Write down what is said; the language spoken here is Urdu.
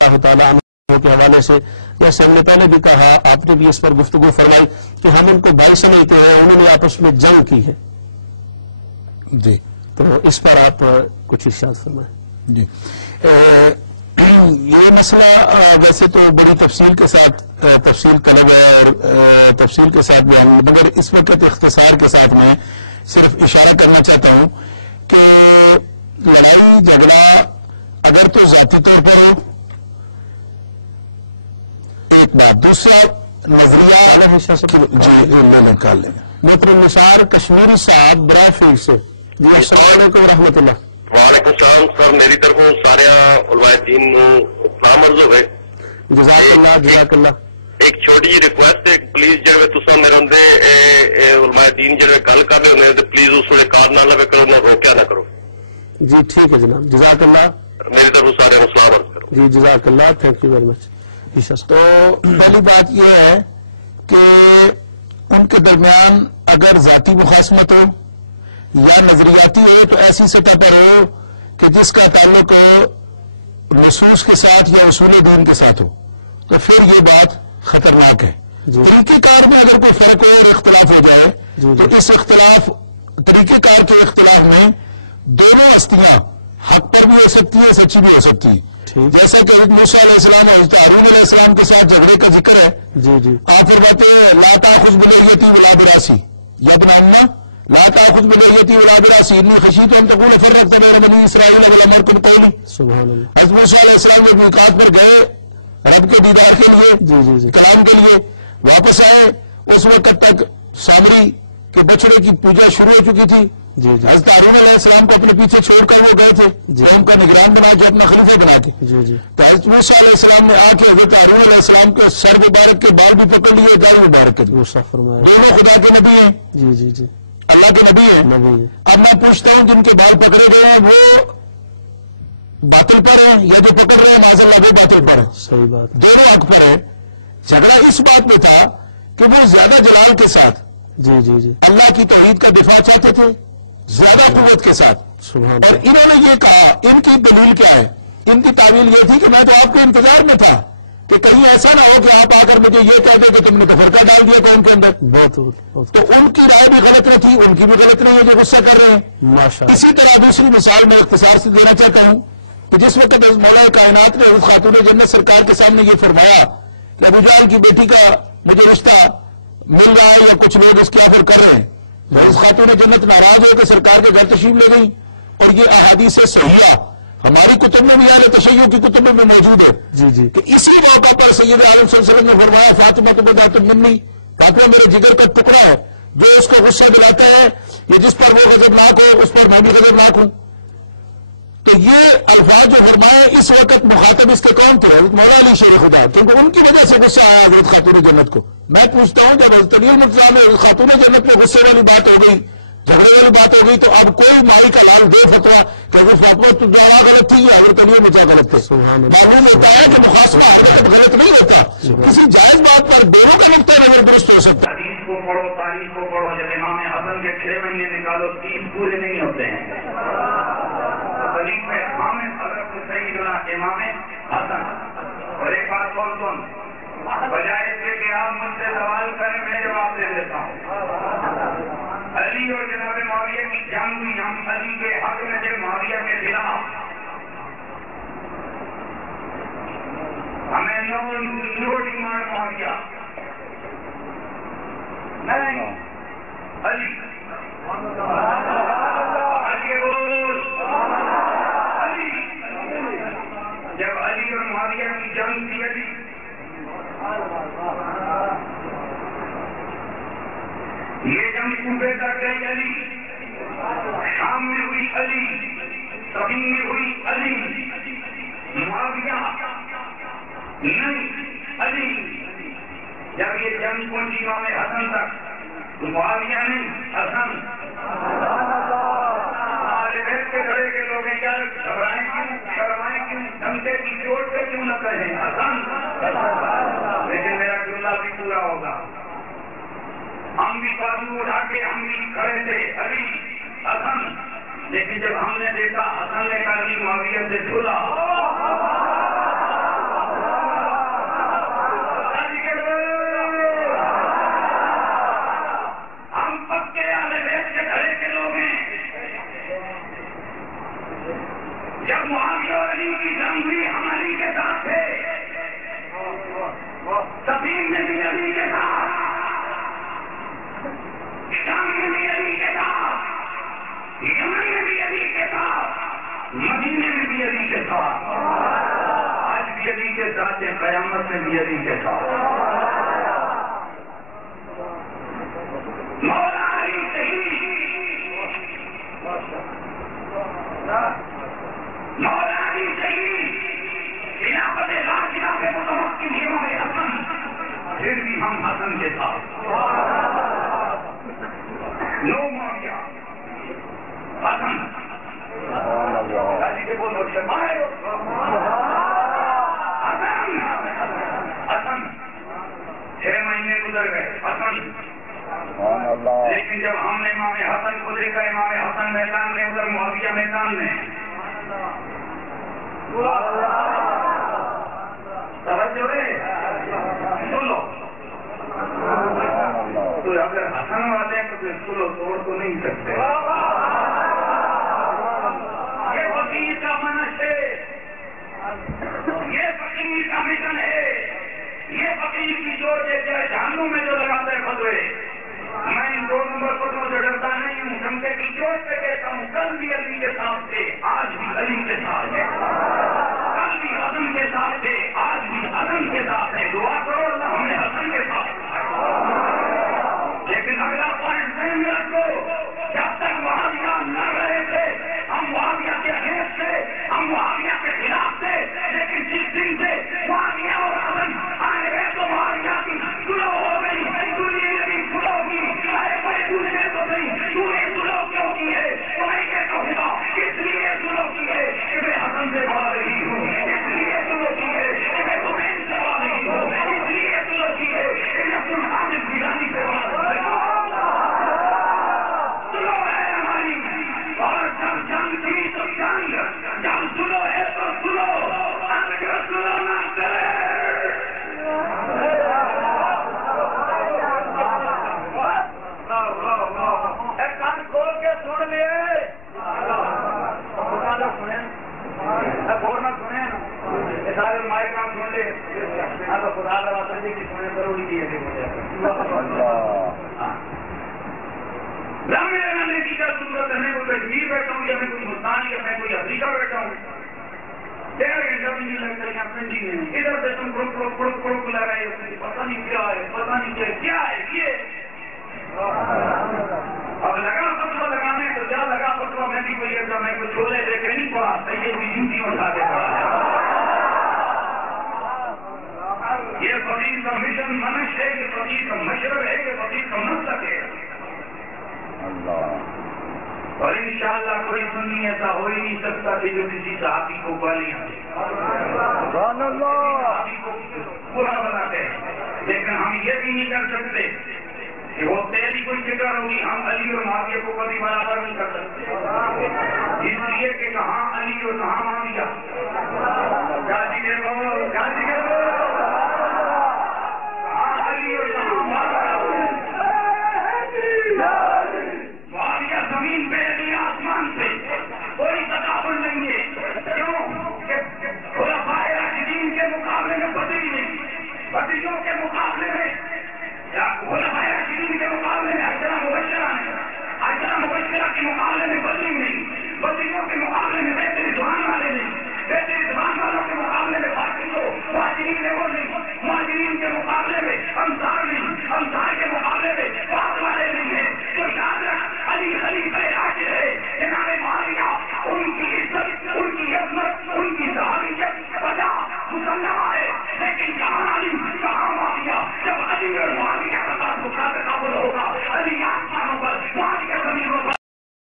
اللہ تعالیٰ عنہ کے حوالے سے، جیسے ہم نے پہلے بھی کہا، آپ نے بھی اس پر گفتگو فرمائی کہ ہم ان کو بھائی سمجھتے ہیں، انہوں نے آپس میں جنگ کی ہے جی، تو اس پر آپ کچھ ارشاد فرمائیں جی۔ یہ مسئلہ ویسے تو بڑی تفصیل کے ساتھ تفصیل طلب ہے اور تفصیل کے ساتھ بیان، مگر اس وقت اختصار کے ساتھ میں صرف اشارہ کرنا چاہتا ہوں کہ لڑائی جھگڑا اگر تو ذاتی طور پر ہو، ایک بات، دوسرا نظریہ جی لے لیں، کال لیں۔ محترم نثار کشمیری صاحب برائے فیلڈ سے، جی السلام علیکم ورحمۃ اللہ۔ وعلیکم السلام سر، میری طرف سارے علماء دین نو سلام عرض ہوئے۔ جزاک اللہ جزاک اللہ۔ ایک چھوٹی جی ریکویسٹ ہے، پلیز جڑے تساں میرے ہوندے علماء دین جڑے گل کر رہے ہوندے تے پلیز اس ویلے کار نہ لوے کرو، نہ روکیا نہ کرو جی۔ ٹھیک ہے جناب، جزاک اللہ، میری طرف سارے سلام عرض کرو جی جزاک اللہ، تھینک یو ویری مچ۔ تو پہلی بات یہ ہے کہ ان کے درمیان اگر ذاتی مخاصمت ہو یا نظریاتی ہو تو ایسی سطح پر ہو کہ جس کا تعلق نصوص کے ساتھ یا اصول دین کے ساتھ ہو، تو پھر یہ بات خطرناک ہے۔ طریقہ کار میں اگر کوئی فرق ہو اور اختلاف ہو جائے تو اس اختلاف طریقہ کار کے اختلاف میں دونوں ہستیاں حق پر بھی ہو سکتی ہے، سچی بھی ہو سکتی ہے، جیسا کہ حضرت موسیٰ علیہ السلام اور حضرت ہارون علیہ السلام کے ساتھ جھگڑے کا ذکر ہے۔ جی جی، آپ فرماتے ہیں لا تاخذ بلحیتی ولا براسی یا ابن امہ لا تاخذ بلحیتی ولا براسی انی خشیت ان تقول فرقت بین بنی اسرائیل ولم ارکم قولی۔ سبحان اللہ۔ حضرت موسیٰ علیہ السلام جب میقات پر گئے رب کے دیدار کے لیے، جی جی جی، کلام کے لیے، واپس آئے، اس وقت تک سامری کے بچڑے کی پوجا شروع ہو چکی تھی۔ جی جی، حضرت ہارون علیہ السلام کو اپنے پیچھے چھوڑ کر وہ گئے تھے قوم کا نگران بنا کے، اپنا خلیفہ بنا کے۔ جی جی، تو حضرت موسیٰ علیہ السلام نے آ کے حضرت ہارون علیہ السلام کے سر مبارک کے بال بھی پکڑ لیے اور داڑھی مبارک کے بھی۔ غصہ فرمایا۔ دونوں خدا کے نبی ہیں، جی جی جی، اللہ کے نبی ہیں۔ نبی ہے۔ اب میں پوچھتا ہوں جن کے بال پکڑے گئے ہیں وہ باطل پر ہیں یا جو پکڑ رہے ہیں معاذ اللہ وہ باطل پر ہیں؟ صحیح بات۔ دونوں حق پر ہیں۔ جھگڑا اس بات میں تھا کہ وہ زیادہ جلال کے ساتھ جی جی جی، اللہ کی توحید کا دفاع چاہتے تھے، زیادہ قوت کے ساتھ، سبحان اور اللہ۔ انہوں نے یہ کہا، ان کی دلیل کیا ہے؟ ان کی تعویل یہ تھی کہ میں تو آپ کے انتظار میں تھا کہ کہیں ایسا نہ ہو کہ آپ آ کر مجھے یہ کہہ دیں کہ تم نے تفرقہ ڈال دیا قوم کے اندر۔ بہت بہت تو ان کی رائے بھی غلط نہ تھی، ان کی بھی غلط نہیں ہے جو غصہ کر رہے ہیں۔ ماشاء اللہ۔ اسی طرح دوسری مثال میں اختصار سے دینا چاہتا ہوں کہ جس وقت حضرت مولا کائنات نے حضرت خاتون جنت سرکار کے سامنے یہ فرمایا کہ ابو جہل کی بیٹی کا مجھے رشتہ مل رہا ہے یا کچھ لوگ اس کی آفر کر رہے ہیں، تو حضرت خاتون جنت ناراض ہو کے سرکار کے گھر تشریف لے گئی، اور یہ احادیث صحیحہ ہماری کتب میں بھی، اہل تشیع کی کتب میں بھی موجود ہے جی جی، کہ اسی موقع پر سید عالم صلی اللہ علیہ وسلم نے فرمایا فاطمہ تو بضعۃ منی، فاطمہ میرے جگر کا ٹکڑا ہے، جو اس کو غصہ دلاتا ہے یا جس پر وہ غضبناک ہو اس پر میں بھی غضبناک ہوں۔ تو یہ الفاظ جو فرمائے اس وقت مخاطب اس کے کون تھے؟ حضرت مولا علی شیر خدا، کیونکہ ان کی وجہ سے غصہ آیا حضرت خاتون جنت کو۔ میں پوچھتا ہوں جب حضرت علی المرتضیٰ میں خاتون جنت میں غصے والی بات ہو گئی، جھگڑے والی بات ہو گئی، تو اب کوئی مائی کا لال دے فتویٰ کہ حضرت فاطمہ تجارہ غلط تھی یا حضرت علی مرتضیٰ غلط تھے۔ سبحان اللہ۔ معلوم ہوتا ہے کہ مخاصمہ ہر وقت غلط نہیں ہوتا، کسی جائز بات پر دونوں کا نقطہ نظر درست ہو سکتا ہے۔ حدیث کو پڑھو، تاریخ کو پڑھو، جب امام حسن کے 6 مہینے نکالو 30 پورے نہیں ہوتے ہیں۔ خلیفہ حامد حضرت سیدنا امام حسن۔ اور ایک بات بول سن، بجائے اس کے کہ آپ مجھ سے سوال کریں میں جواب دے دیتا ہوں۔ علی اور جناب معاویہ کی جنگ ہوئی، ہم علی کے حق میں تھے، معاویہ کے خلاف۔ ہمیں نو ڈیمانڈ معاویہ نہیں، علی علی۔ جب علی اور معاویہ کی جنگ تھی، علی یہ جنگ صوبے تک گئی، علی شام میں ہوئی، علی سبھی میں ہوئی، علی معاویہ نہیں، علی۔ جب یہ جنگ پہنچی امام حسن تک تو معاویہ نہیں، حسن۔ کے گھڑے کے لوگ ہیں کیا گھبرائیں کیوں، شرمائیں کیوں، دھمکے کی چوٹ سے کیوں نہ کہیں حسن؟ لیکن میرا جملہ بھی پورا ہوگا۔ ہم بھی بازو اٹھا کے ہم بھی کھڑے تھے، علی حسن، لیکن جب ہم نے دیکھا حسن نے کہا علی معاویہ سے جھولا، نصر بیدی کے ساتھ مولا علی شہید مولا علی شہید خلافت راشدہ کے متمکن امام حسن پھر بھی ہم حسن کے ساتھ نو معاویہ حسن علی کے بولو شمائے حسن 6 مہینے گزر گئے حسن لیکن جب ہم نے امام حسن کو دیکھا امام حسن میدان میں ادھر معاویہ میدان میں توجہ ہے سنو تو اگر حسن والے ہیں تو پھر سنو توڑ تو نہیں سکتے یہ فقیر کا منش ہے یہ فقیر کا مشن ہے یہ فقیر کی جوڑ جہنم میں جو لگاتا ہے فتوے میں ان 2 نمبر فتووں سے ڈرتا نہیں ہوں چمکے کی جوڑ سے کہتا ہوں کل بھی علی کے ساتھ تھے آج بھی علی کے ساتھ ہے کل بھی حسن کے ساتھ تھے آج بھی حسن کے ساتھ ہے دعا کرو اللہ ہمیں حسن کے ساتھ لیکن اگلا پوائنٹ ذہن میں رکھو جب تک معاویہ نہ رہے تھے ہم معاویہ کے اگینسٹ تھے ہم معاویہ کے خلاف تھے لیکن جس دن سے معاویہ اور حسن آئے گئے تو معاویہ کی سلو ہو گئی دنیا میں بھی سلو کی ارے بھائی دوسرے تو نہیں تو نے سلو کیوں کی ہے تو میں کہتا ہوں اس لیے سلو کی ہے کہ میں حسن سے بڑھا رہی ہوں اس لیے سلو کی ہے کہ میں تمہیں سے بڑھا رہی ہوں اس لیے سلو کی ہے کہ میں سلطان گیلانی سے بڑھا رہی ہوں سلو ہے ہماری اور جب جنگ تھی تو جنگ جب سلو ہے تو سلو اگر سلو نہ کرے کان کھول کے سن لیے نہ سنے سارے مائک کام سن لے تو خدا لگا جی کی سنے ضروری کی ہے میرے رہنے کی کیا ضرورت ہے میں کوئی کشمیر بیٹھا ہوں یا میں کوئی ملتان یا میں کوئی افریقہ بیٹھا ہوں 1.5 گھنٹہ بھی نہیں لگتا یہاں پنڈی میں ادھر سے تم کڑک لگ رہے ہو پتہ نہیں کیا ہے پتہ نہیں کیا ہے یہ اب لگا فتوا لگانے تو کیا لگا فتوا میں بھی کوئی ایسا میں کوئی چھولے دے کے نہیں پڑا یہ بھی جوتی اٹھا کے پڑا یہ فقیر کا مشن منش ہے یہ فقیر کا مشرب ہے یہ فقیر کا مسلک ہے اور انشاءاللہ کوئی سنی ایسا ہو ہی نہیں سکتا کہ جو کسی صحابی کو گالیاں دے صحابی کو برا بناتے لیکن ہم یہ بھی نہیں کر سکتے کہ وہ تیری کوئی فکر ہوگی ہم علی اور معاویہ کو کبھی برابر نہیں کر سکتے اس لیے کہ کہاں علی اور کہاں معاویہ کہاں علی اور کہاں معاویہ زمین پہ علی آسمان پہ کوئی تقابل نہیں ہے کیوں کہ خلفائے راشدین کے مقابلے میں بدری نہیں بدریوں کے مقابلے میں